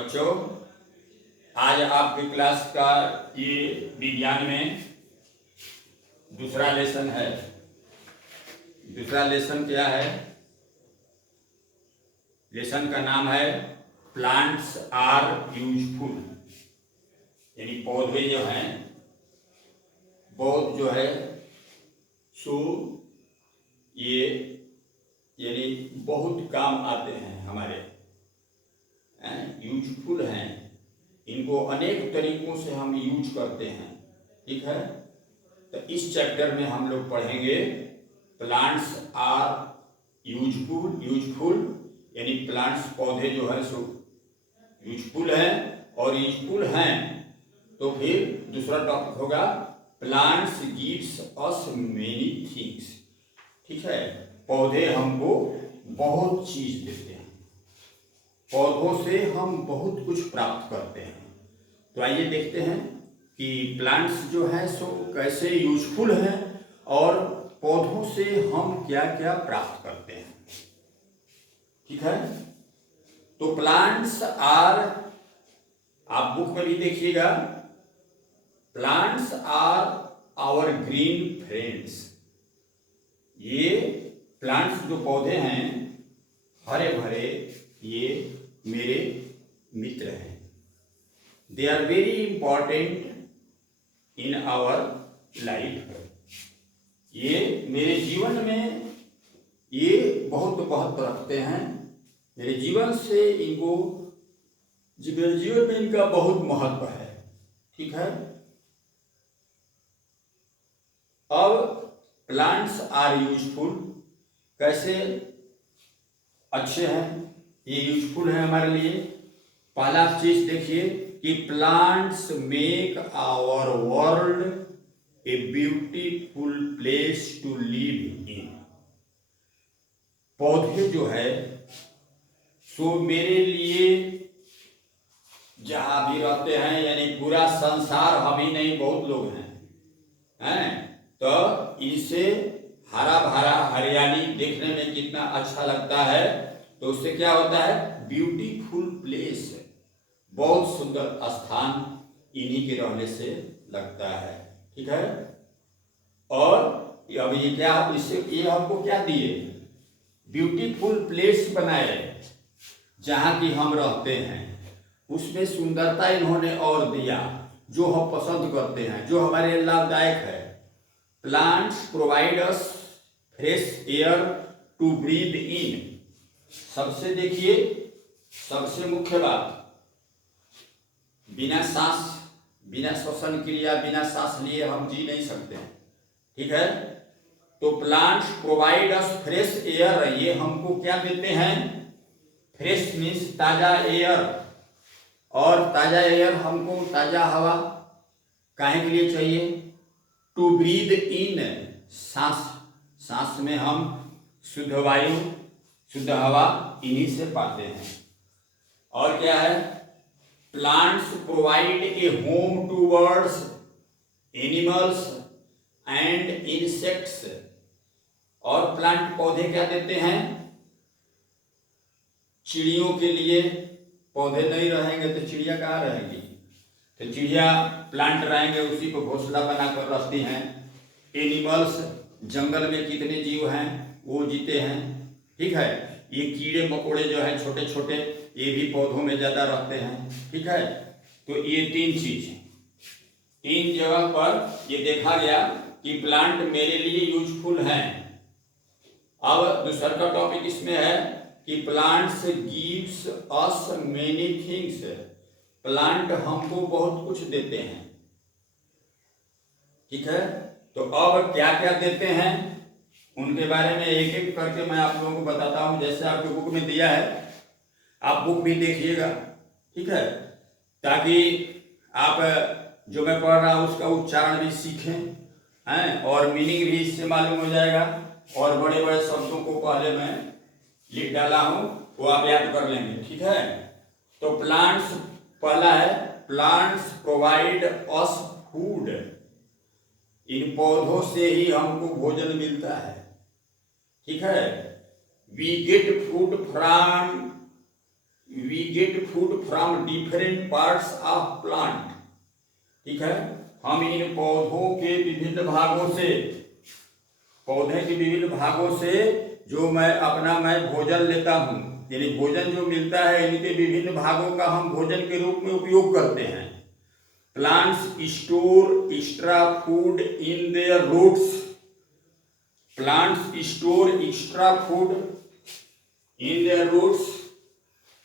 बच्चों, आज आपकी क्लास का ये विज्ञान में दूसरा लेसन है। दूसरा लेसन क्या है? लेसन का नाम है प्लांट्स आर यूजफुल, यानी पौधे जो हैं बहुत जो है सो ये यानी बहुत काम आते हैं हमारे, यूजफुल हैं। इनको अनेक तरीकों से हम यूज करते हैं। ठीक है, तो इस चैप्टर में हम लोग पढ़ेंगे प्लांट्स आर यूजफुल यानी प्लांट्स पौधे जो है सो यूजफुल हैं। और यूजफुल हैं तो फिर दूसरा टॉपिक होगा plants gives us many things. ठीक है, पौधे हमको बहुत चीज देते हैं, पौधों से हम बहुत कुछ प्राप्त करते हैं। तो आइए देखते हैं कि प्लांट्स जो है सो कैसे यूजफुल हैं और पौधों से हम क्या क्या प्राप्त करते हैं। ठीक है, तो प्लांट्स आर, आप बुक में भी देखिएगा, plants are our green friends. ये प्लांट्स जो पौधे हैं हरे भरे, ये मेरे मित्र हैं। They are very important in our life. ये मेरे जीवन में ये बहुत महत्व रखते हैं। मेरे जीवन से इनको, मेरे जीवन में इनका बहुत महत्व है। ठीक है, अब प्लांट्स आर यूजफुल कैसे अच्छे हैं, ये यूजफुल है हमारे लिए। पहला चीज देखिए कि plants make our world a beautiful place to live in. पौधे जो है सो मेरे लिए जहां भी रहते हैं, यानी पूरा संसार, हम ही नहीं बहुत लोग हैं, तो इनसे हरा भरा हरियाली देखने में कितना अच्छा लगता है। तो उससे क्या होता है? ब्यूटीफुल प्लेस, बहुत सुंदर स्थान इन्हीं के रहने से लगता है। ठीक है, और अब ये क्या, इससे ये हमको क्या दिए? ब्यूटीफुल प्लेस बनाए जहां की हम रहते हैं, उसमें सुंदरता इन्होंने और दिया जो हम पसंद करते हैं, जो हमारे लिए लाभदायक है। Plants provide us fresh air to breathe in. सबसे देखिए, सबसे मुख्य बात, बिना सांस, बिना श्वसन क्रिया, बिना सांस लिए हम जी नहीं सकते हैं। ठीक है, तो plants provide us fresh air, ये हमको क्या देते हैं? फ्रेश मीन्स ताजा एयर। और ताजा एयर हमको, ताजा हवा काहे के लिए चाहिए? टू ब्रीद इन, सांस, सांस में हम शुद्ध वायु, शुद्ध हवा इन्हीं से पाते हैं। और क्या है? Plants provide a home to birds, animals and insects. और प्लांट पौधे क्या देते हैं? चिड़ियों के लिए। पौधे नहीं रहेंगे तो चिड़िया कहाँ रहेंगी? तो चिड़िया, प्लांट रहेंगे उसी को घोंसला बनाकर रखती हैं। एनिमल्स, जंगल में कितने जीव हैं वो जीते हैं। ठीक है, ये कीड़े मकोड़े जो हैं छोटे छोटे, ये भी पौधों में ज्यादा रहते हैं। ठीक है, तो ये तीन चीज, तीन जगह पर ये देखा गया कि प्लांट मेरे लिए यूजफुल हैं। अब दूसरा का टॉपिक इसमें है कि plants gives us many things. Plant हमको बहुत कुछ देते हैं। ठीक है, तो अब क्या क्या देते हैं उनके बारे में एक एक करके मैं आप लोगों को बताता हूं। जैसे आपके बुक में दिया है, आप बुक भी देखिएगा। ठीक है, ताकि आप जो मैं पढ़ रहा हूं उसका उच्चारण भी सीखें, हैं, और मीनिंग भी इससे मालूम हो जाएगा। और बड़े बड़े शब्दों को पहले मैं लिख डाला हूं, वो आप याद कर लेंगे। ठीक है, तो प्लांट्स, पहला है प्लांट्स प्रोवाइड अस फूड। इन पौधों से ही हमको भोजन मिलता है। ठीक है, we get food from, we we get food from different parts of plant. ठीक है, हम इन पौधों के विभिन्न भागों से, पौधे के विभिन्न भागों से जो मैं भोजन लेता हूँ, यानी भोजन जो मिलता है इनके विभिन्न भागों का हम भोजन के रूप में उपयोग करते हैं। Plants store extra food in their roots. Plants store extra food in their roots.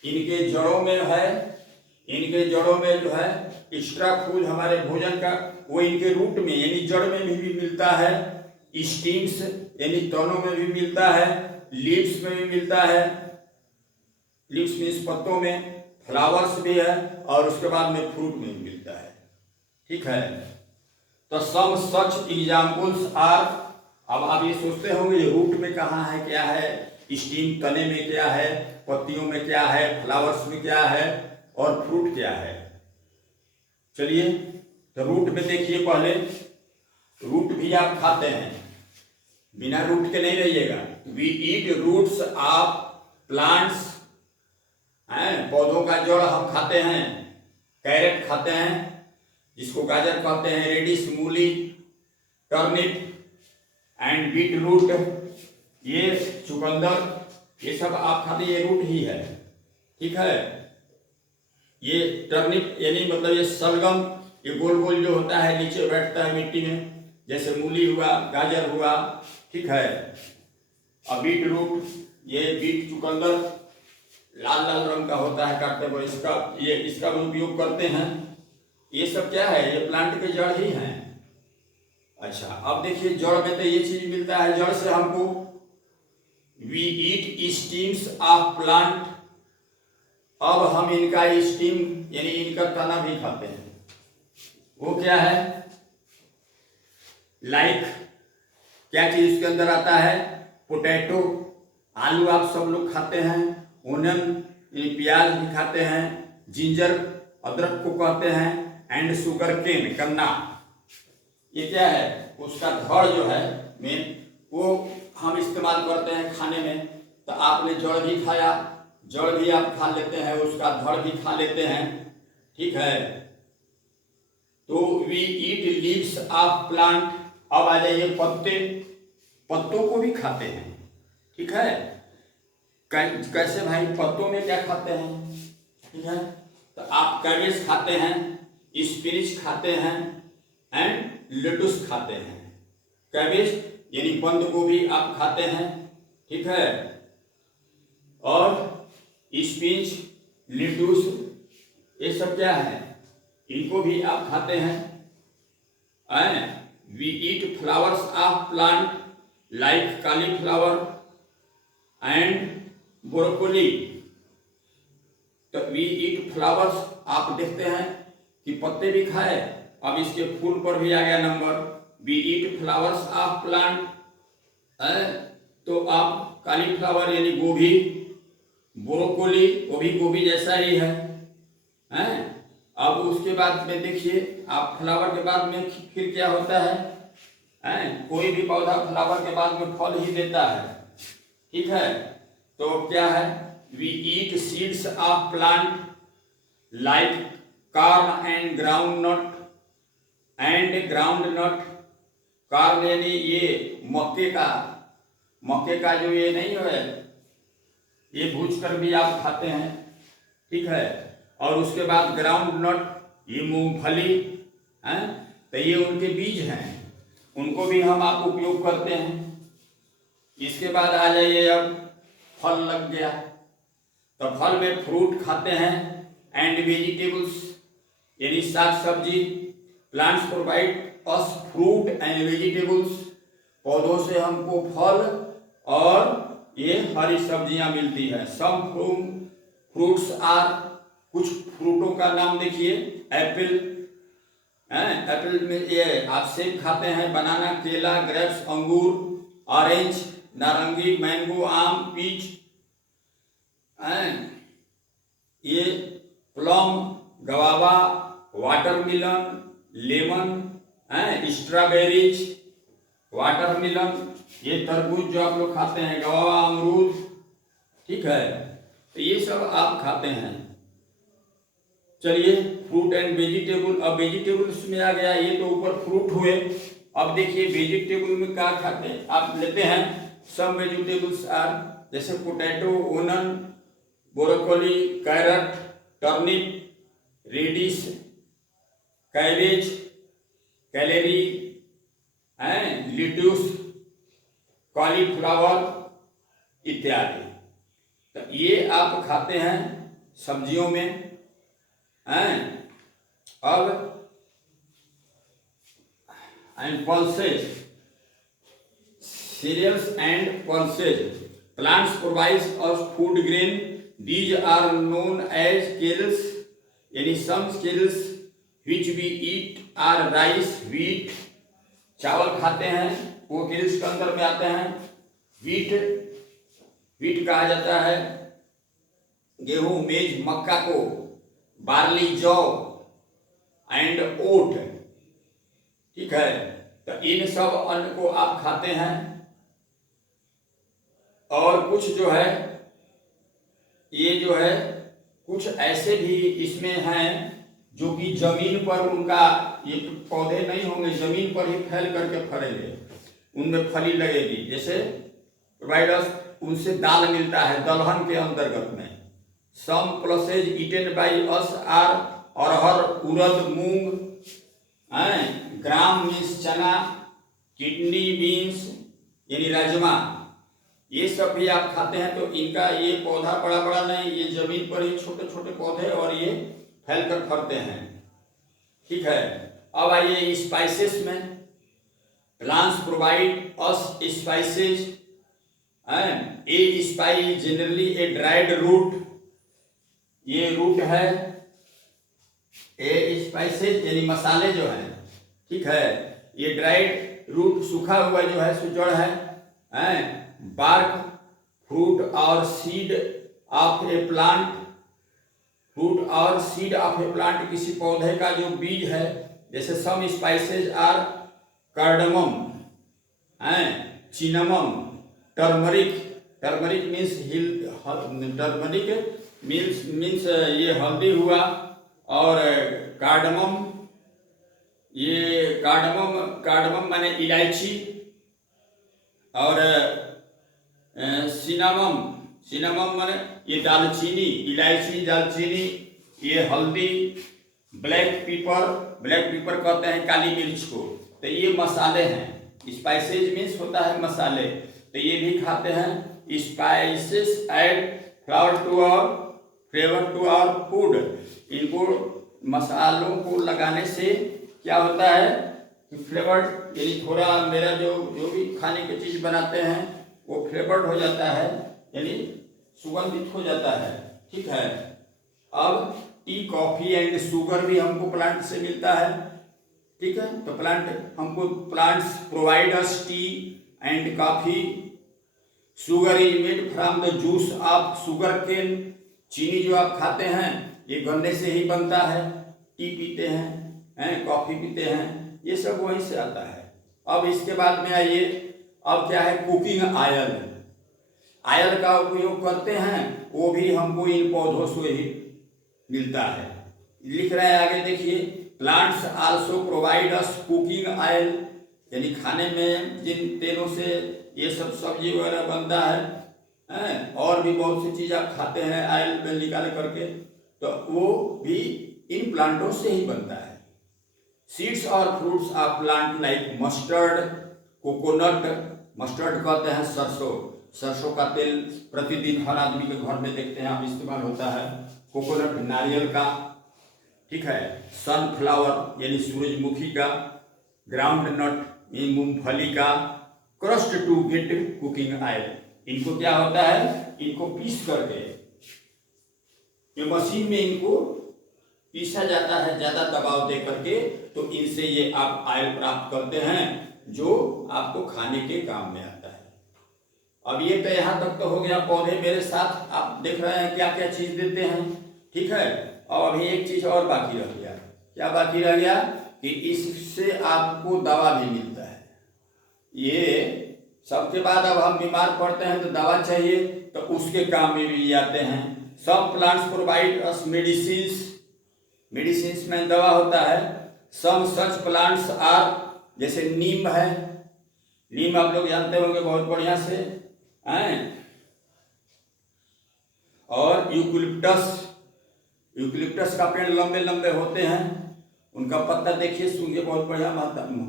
इनके जड़ों में है, इनके जड़ों में जो है एक्स्ट्रा फूड हमारे भोजन का, वो इनके रूट में यानी जड़ में भी मिलता है। स्टीम्स यानी तनों में भी मिलता है, लीव्स में भी मिलता है, लीव्स मीन्स पत्तों में, फ्लावर्स भी है, और उसके बाद में फ्रूट में भी मिलता है। ठीक है, तो सम सच एग्जाम्पल्स आर। अब आप ये सोचते होंगे रूट में कहाँ है, क्या है, स्टीम तने में क्या है, पत्तियों में क्या है, फ्लावर्स में क्या है, और फ्रूट क्या है। चलिए, तो रूट में देखिए, पहले रूट भी आप खाते हैं, बिना रूट के नहीं रहिएगा। We eat roots of plants, पौधों का जड़ हम खाते हैं। कैरेट खाते हैं, जिसको गाजर कहते हैं, रेडिश मूली, टर्निप एंड बीट रूट, ये चुकंदर, ये सब आप खाते, ये रूट ही है। ठीक है, ये टर्निप यानी मतलब ये सलगम, ये गोल गोल जो होता है नीचे बैठता है मिट्टी में, जैसे मूली हुआ, गाजर हुआ। ठीक है, अब बीट रूट, ये बीट चुकंदर लाल लाल रंग का होता है, काटते हुए इसका भी उपयोग करते हैं। ये सब क्या है, ये प्लांट के जड़ ही हैं। अच्छा, अब देखिए जड़ में तो ये चीज मिलता है, जड़ से हमको we eat stems of plant. अब हम इनका स्टीम यानी इनका तना भी खाते हैं। वो क्या है, लाइक क्या चीज इसके अंदर आता है, पोटैटो, आलू आप सब लोग खाते हैं, ओनियन यानी प्याज भी खाते हैं, जिंजर अदरक को कहते हैं, एंड शुगर केन गन्ना। ये क्या है, उसका धड़ जो है मेन, वो हम इस्तेमाल करते हैं खाने में। तो आपने जड़ भी खाया, जड़ भी आप खा लेते हैं, उसका धड़ भी खा लेते हैं। ठीक है, तो we eat leaves of plant. अब आ जाइए पत्ते, पत्तों को भी खाते हैं। ठीक है, कैसे भाई, पत्तों में क्या खाते हैं। ठीक है, तो आप कैबेज खाते हैं, स्पिनिच खाते हैं, एंड लेटुस खाते हैं। कैबेज यानी बंद गोभी आप खाते हैं। ठीक है, और स्पिनिच, लेटुस, ये सब क्या है, इनको भी आप खाते हैं। We eat flowers of plant like cauliflower and broccoli. तो वी ईट फ्लावर्स, आप देखते हैं कि पत्ते भी खाए, अब इसके फूल पर भी आ गया number. We eat flowers of plant, तो आप कॉलीफ्लावर यानी गोभी, ब्रोकोली वो भी गोभी जैसा ही है। अब उसके बाद में देखिए आप, फ्लावर के बाद में फिर क्या होता है, कोई भी पौधा फ्लावर के बाद में फल ही देता है। ठीक है, तो क्या है, we eat seeds of plant like corn and groundnut. Corn यानी ये मक्के का जो ये नहीं है, ये भूज कर भी आप खाते हैं। ठीक है, और उसके बाद ग्राउंड नट, ये मूंगफली है, तो ये उनके बीज हैं, उनको भी हम आप उपयोग करते हैं। इसके बाद आ जाइए, अब फल लग गया, तो फल में फ्रूट खाते हैं, एंड वेजिटेबल्स यानी साग सब्जी। Plants provide us fruit and vegetables, पौधों से हमको फल और ये हरी सब्जियां मिलती है। सम फ्रूट्स आर, कुछ फ्रूटों का नाम देखिए, एप्पल, एप्पल में ये आप सेब खाते हैं, बनाना, केला, ग्रेप्स, अंगूर, ऑरेंज, नारंगी, मैंगो, आम, पीच, ये plum, गवावा, watermelon, lemon, strawberries, watermelon, ये तरबूज जो आप लोग खाते हैं, गवावा, अमरूद। ठीक है, तो ये सब आप खाते हैं। चलिए फ्रूट एंड वेजिटेबल, अब वेजिटेबल्स में आ गया, ये तो ऊपर फ्रूट हुए। अब देखिए वेजिटेबल में क्या खाते हैं, आप लेते हैं सम वेजिटेबल्स आर, जैसे potato, onion, broccoli, carrot, turnip, radish, cabbage, celery, lettuce, cauliflower इत्यादि। तो ये आप खाते हैं सब्जियों में हैं। अब and pulses, cereals and pulses, plants provides us food grain, these are known as cereals, यानी some cereals which we eat are rice, wheat, चावल खाते हैं वो cereals के अंदर में आते हैं। wheat कहा जाता है गेहूं, मेज, मक्का को, बार्ली, जौ एंड ओट, ठीक है। तो इन सब अन्न को आप खाते हैं। और कुछ जो है, ये जो है कुछ ऐसे भी इसमें हैं जो कि जमीन पर उनका ये पौधे नहीं होंगे, जमीन पर ही फैल करके फरेंगे, उनमें फली लगेगी। जैसे प्रोवाइडर्स, उनसे दाल मिलता है दलहन के अंतर्गत में। Some pulses eaten by us are arhar, urad, moong, gram means chana, kidney beans यानी राजमा, ये सब भी आप खाते हैं। तो इनका ये पौधा बड़ा बड़ा नहीं, ये जमीन पर ही छोटे छोटे पौधे और ये फैलकर फरते हैं, ठीक है। अब आइए स्पाइसेस में, plants provide us spices, a spice generally a dried root, ये रूट है। ए स्पाइसेस यानी मसाले जो है, ठीक है, ये ड्राइड रूट सूखा हुआ जो है सुजड़ है। बार्क, फ्रूट और seed of a plant, fruit और सीड ऑफ ए प्लांट, किसी पौधे का जो बीज है। जैसे some spices are cardamom, cinnamon, turmeric, turmeric means ये हल्दी हुआ, और कार्डमम, ये कार्डमम माने इलायची, और सिनामम माने ये दालचीनी, इलायची, दालचीनी, ये हल्दी, ब्लैक पीपर कहते हैं काली मिर्च को। तो ये मसाले हैं। स्पाइसेज मीन्स होता है मसाले, तो ये भी खाते हैं। Spices add flavour to our food, इनको मसालों को लगाने से क्या होता है कि फ्लेवर्ड, यानी थोड़ा मेरा जो भी खाने की चीज बनाते हैं वो फ्लेवर्ड हो जाता है, यानी सुगंधित हो जाता है, ठीक है। अब टी, कॉफी एंड शुगर भी हमको प्लांट से मिलता है, ठीक है। तो plants provide us tea and coffee, sugar is made from the juice of sugarcane, चीनी जो आप खाते हैं ये गन्ने से ही बनता है। टी पीते हैं, कॉफी पीते हैं, ये सब वहीं से आता है। अब इसके बाद में आइए, अब क्या है, कुकिंग आयल का उपयोग करते हैं, वो भी हमको इन पौधों से ही मिलता है। लिख रहे हैं आगे देखिए, plants also provide us cooking oil, यानी खाने में जिन तेलों से ये सब सब्जी वगैरह बनता है, और भी बहुत सी चीज आप खाते हैं ऑयल में निकाल करके, तो वो भी इन प्लांटों से ही बनता है। सीड्स और fruits of plant like mustard, coconut, mustard कहते हैं सरसों का तेल प्रतिदिन हर आदमी के घर में देखते हैं आप इस्तेमाल होता है। कोकोनट नारियल का, ठीक है। सनफ्लावर यानी सूरजमुखी का, ग्राउंड नट मूंगफली का, crushed to get cooking oil, इनको क्या होता है, इनको पीस करके ये मशीन में इनको पीसा जाता है ज्यादा दबाव दे करके, तो इनसे ये आप ऑयल प्राप्त करते हैं जो आपको खाने के काम में आता है। अब ये तो यहाँ तक तो हो गया पौधे मेरे साथ, आप देख रहे हैं क्या क्या चीज देते हैं, ठीक है। और अभी एक चीज और बाकी रह गया, क्या बाकी रह गया कि इससे आपको दवा भी मिलता है। ये सबके बाद अब हम बीमार पड़ते हैं तो दवा चाहिए, तो उसके काम में भी आते हैं। Some plants provide us medicines, medicines में दवा होता है। सम सच प्लांट्स आर, जैसे नीम है, नीम आप लोग जानते होंगे बहुत बढ़िया से हैं। और यूकलिप्टस, यूकलिप्टस का पेड़ लंबे लंबे होते हैं, उनका पत्ता देखिए सूंघे बहुत बढ़िया मात्रा में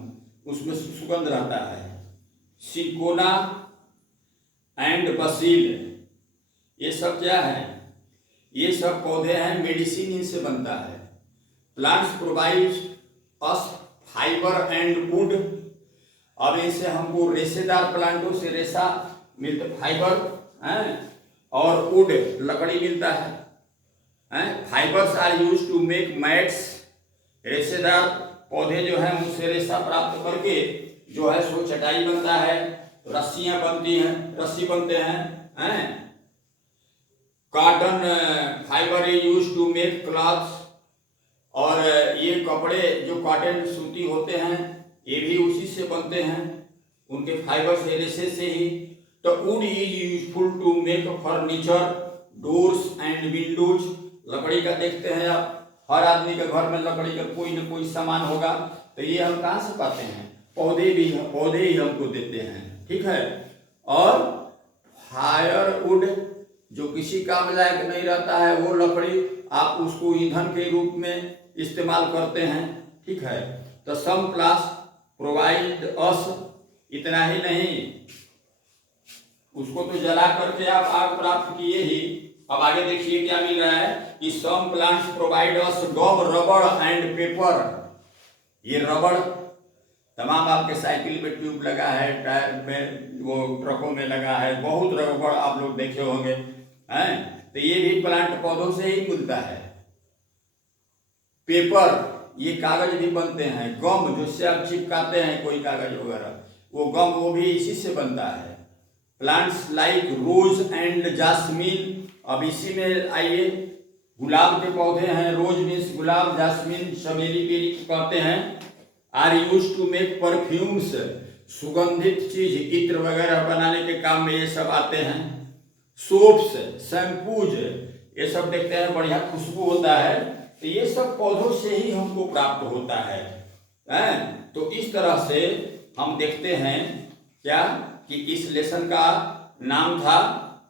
उसमें सुगंध रहता है। सिकोना एंड बसील, ये सब क्या है, ये सब पौधे हैं, मेडिसिन इनसे बनता है। Plants provide us fibre and would, अब इनसे हमको रेशेदार प्लांटों से रेशा मिलता, फाइबर हैं, और वुड लकड़ी मिलता है। Fibres are use to make mats, रेशेदार पौधे जो हैं उनसे रेशा प्राप्त करके जो है सो चटाई बनता है, रस्सियां बनती हैं, रस्सी बनते हैं। Cotton fibre is use to make clothes, और ये कपड़े जो कॉटन सूती होते हैं ये भी उसी से बनते हैं, उनके फाइबर से, रेशे से ही। तो wood is useful to make furniture, doors and windows, लकड़ी का देखते हैं आप, हर आदमी के घर में लकड़ी का कोई न कोई सामान होगा, तो ये हम कहाँ से पाते हैं, पौधे ही हमको देते हैं, ठीक है। और फायरवुड जो किसी काम लायक नहीं रहता है, वो लकड़ी आप उसको ईंधन के रूप में इस्तेमाल करते हैं, ठीक है। तो सम प्लांट्स प्रोवाइड अस, इतना ही नहीं, उसको तो जला करके आप आग प्राप्त किए ही। अब आगे देखिए क्या मिल रहा है कि सम प्लांट्स प्रोवाइड अस गम, रबड़ एंड पेपर, ये रबड़ तमाम आपके साइकिल में ट्यूब लगा है, टायर में, वो ट्रकों में लगा है, बहुत रबड़ आप लोग देखे होंगे हैं, तो ये भी प्लांट पौधों से ही मिलता है। पेपर, ये कागज भी बनते हैं। गम, जिससे आप चिपकाते हैं कोई कागज वगैरह, वो गम वो भी इसी से बनता है। Plants like rose and jasmine, अब इसी में आइए, गुलाब के पौधे हैं, रोज मीन्स गुलाब, जास्मीन चमेली बेली कहते हैं। Are use to make perfumes, सुगंधित चीज, इत्र वगैरह बनाने के काम में ये सब आते हैं। सोप्स, शैम्पूज, ये सब देखते हैं बढ़िया खुशबू होता है, तो ये सब पौधों से ही हमको प्राप्त होता है। तो इस तरह से हम देखते हैं क्या कि इस लेसन का नाम था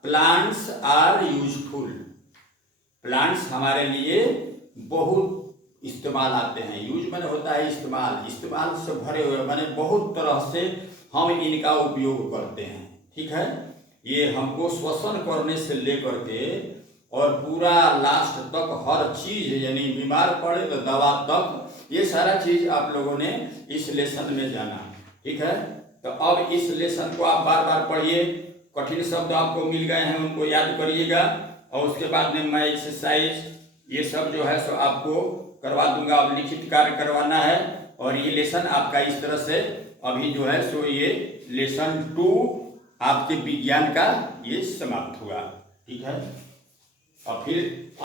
प्लांट्स आर यूजफुल। प्लांट्स हमारे लिए बहुत इस्तेमाल आते हैं, यूज मैंने होता है इस्तेमाल, इस्तेमाल से भरे हुए मैंने बहुत तरह से हम इनका उपयोग करते हैं, ठीक है। ये हमको श्वसन करने से लेकर के और पूरा लास्ट तक हर चीज, यानी बीमार पड़े तो दवा तक, ये सारा चीज आप लोगों ने इस लेसन में जाना, ठीक है। तो अब इस लेसन को आप बार बार पढ़िए, कठिन शब्द आपको मिल गए हैं उनको याद करिएगा, और उसके बाद में मैं एक्सरसाइज ये सब जो है सो आपको करवा दूंगा। अब लिखित कार्य करवाना है, और ये लेसन आपका इस तरह से अभी जो है सो ये लेसन 2 आपके विज्ञान का ये समाप्त हुआ, ठीक है। और फिर